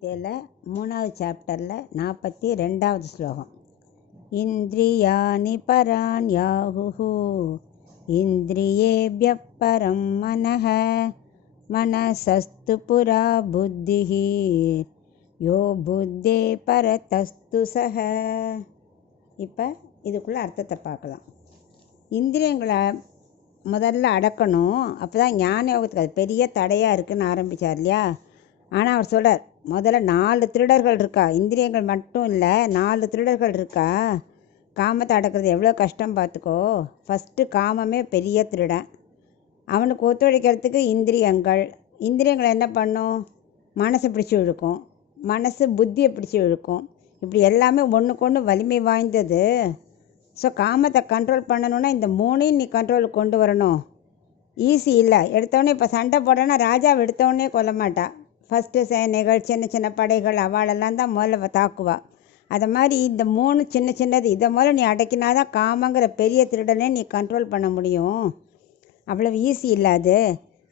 கீதையில் 3வது சாப்டரில் 42வது ஸ்லோகம். இந்திரியாணி பராண்யாஹுஹு இந்திரியேப்யः பரம் மனஹ மனசஸ்து புரா புத்திஹி யோ புத்தே பரதஸ்து சஹ. இப்போ இதுக்குள்ளே அர்த்தத்தை பார்க்கலாம். இந்திரியங்களை முதல்ல அடக்கணும், அப்போ தான் ஞான யோகத்துக்கு அது பெரிய தடையாக இருக்குதுன்னு ஆரம்பித்தார் இல்லையா. ஆனால் அவர் சொல்கிறார், முதல்ல 4 திருடர்கள் இருக்கா, இந்திரியங்கள் மட்டும் இல்லை 4 திருடர்கள் இருக்கா. காமத்தை அடக்கிறது எவ்வளோ கஷ்டம் பார்த்துக்கோ. ஃபஸ்ட்டு காமமே பெரிய திருடன். அவனுக்கு ஒத்துழைக்கிறதுக்கு இந்திரியங்கள் என்ன பண்ணும், மனசை பிடிச்சி இழுக்கும், மனசு புத்தியை பிடிச்சி இழுக்கும். இப்படி எல்லாமே ஒன்றுக்கு ஒன்று வலிமை வாய்ந்தது. ஸோ காமத்தை கண்ட்ரோல் பண்ணணுன்னா இந்த 3ஐயும் நீ கண்ட்ரோலுக்கு கொண்டு வரணும். ஈஸி இல்லை. எடுத்தோடனே இப்போ சண்டை போடனா ராஜாவை எடுத்தோடனே கொல்ல மாட்டா. ஃபஸ்ட்டு சேனைகள் சின்ன சின்ன படைகள் அவளெல்லாம் தான் முதல்ல தாக்குவா. அதை மாதிரி இந்த 3 சின்ன சின்னது இதை முதல்ல நீ அடக்கினாதான் காமங்கிற பெரிய திருடனே நீ கண்ட்ரோல் பண்ண முடியும். அவ்வளவு ஈஸி இல்லாது.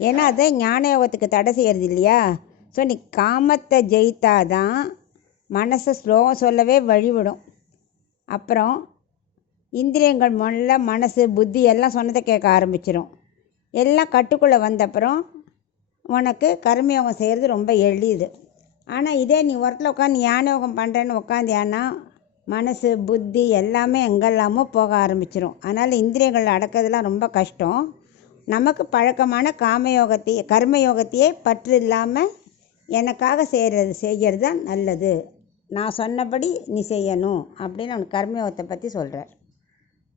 ஏன்னா அதை ஞான யோகத்துக்கு தடை செய்கிறது இல்லையா. ஸோ நீ காமத்தை ஜெயித்தாதான் மனசை ஸ்லோகம் சொல்லவே வழிவிடும். அப்புறம் இந்திரியங்கள் முதல்ல மனசு புத்தி எல்லாம் சொன்னதை கேட்க ஆரம்பிச்சிடும். எல்லாம் கட்டுக்குள்ளே வந்தப்புறம் உனக்கு கர்மயோகம் செய்கிறது ரொம்ப எளிது. ஆனால் இதே நீ ஒருத்தில் உட்காந்து ஞான யோகம் பண்ணுறேன்னு உட்காந்தியானா மனசு புத்தி எல்லாமே எங்கெல்லாமோ போக ஆரம்பிச்சிடும். அதனால் இந்திரியங்கள் அடக்கிறதுலாம் ரொம்ப கஷ்டம். நமக்கு பழக்கமான கர்மயோகத்தையே பற்று இல்லாமல் எனக்காக செய்கிறது தான் நல்லது, நான் சொன்னபடி நீ செய்யணும் அப்படின்னு அவனுக்கு கர்மயோகத்தை பற்றி சொல்கிறார்.